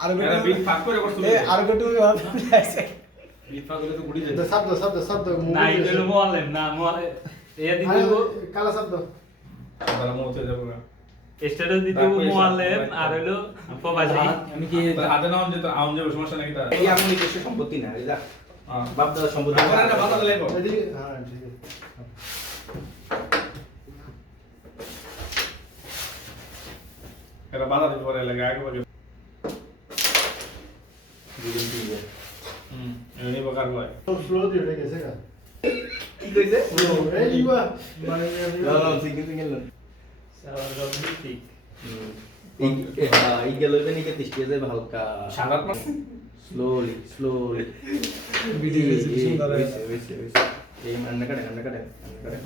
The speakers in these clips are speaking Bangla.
আর এরা বিট ফাঁক করে করছিল আর গটু আছে বিট ফাঁক করে তো গুড়ি যায় শব্দ না এটা মোয়ালেম না মোয়ালে এয়া দিতে আরে হবো কালা শব্দ তারা মতে যাবে না স্ট্যাটাস দিতে হবো মোয়ালেম আর হলো প্রবাসী আমি কি হাতে নাম যে আউন যে সমস্যা নাকি তা এই আমার নিজস্ব সম্পত্তি না এই যা বাপ দাদা সম্পত্তি আমরা না বাধা দিলে এদিকে হ্যাঁ ঠিক আছে এরা বাধা দিতে পারে লাগে আগে ভাগে দুদিন দিয়ে এমনি বকার হয় ফ্লো দিয়ে উঠে গেছে গা কি কইছে এই বা মানে না না সিঙ্গেল সিঙ্গেল না সারা রবিটিক এই গেল বেনি কে তিস্কে যায় হালকা সারাত মাস স্লোলি ভিডিও সুন্দর ওইসে এই আন্না কাটে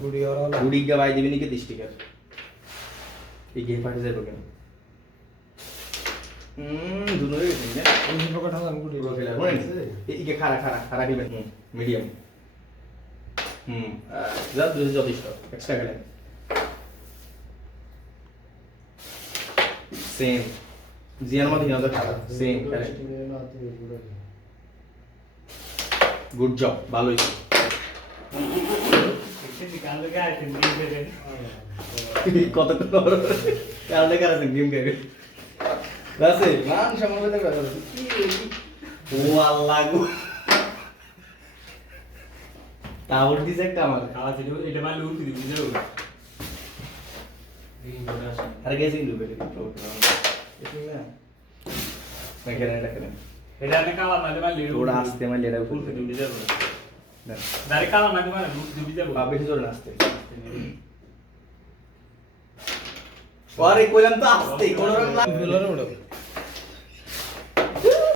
গুড়ি আর হলো গুড়ি গাবাই দিবি নি কে তিস্টিকার এই গেম পাঠে যাবে কেন দুনো রে না এই প্রকার হালাম গুড়ি এই কে খারা দিবেন মিডিয়াম যা দুই যথেষ্ট এক্সট্রা গেলেন সেম জিয়ার মধ্যে কিন্তু খারাপ সেম কারেক্ট গুড জব ভালো হইছে এখানে কাল লাগে আইটেম দিয়ে কত কাল দেখা আছে গেম খেলে আছে মান সামনে দেখা আছে ও আল্লাহ গো টাওয়ার দিছে একটা আমার খাওয়া ছিল এটা মানে উঠে দিবি যাও এই বড় আসে আরে গেছে কিন্তু বেলে এটা না মেকেন এটা কেন এটা না কালা মানে মানে ওরা আসতে মানে এটা ফুল উঠে দিবি যাও না দাঁড়ে কালা মানে মানে উঠে দিবি যাও বাবা বেশি জোরে আসতে আরে কইলাম তো আসতে কোন রকম ফেলারে ওটা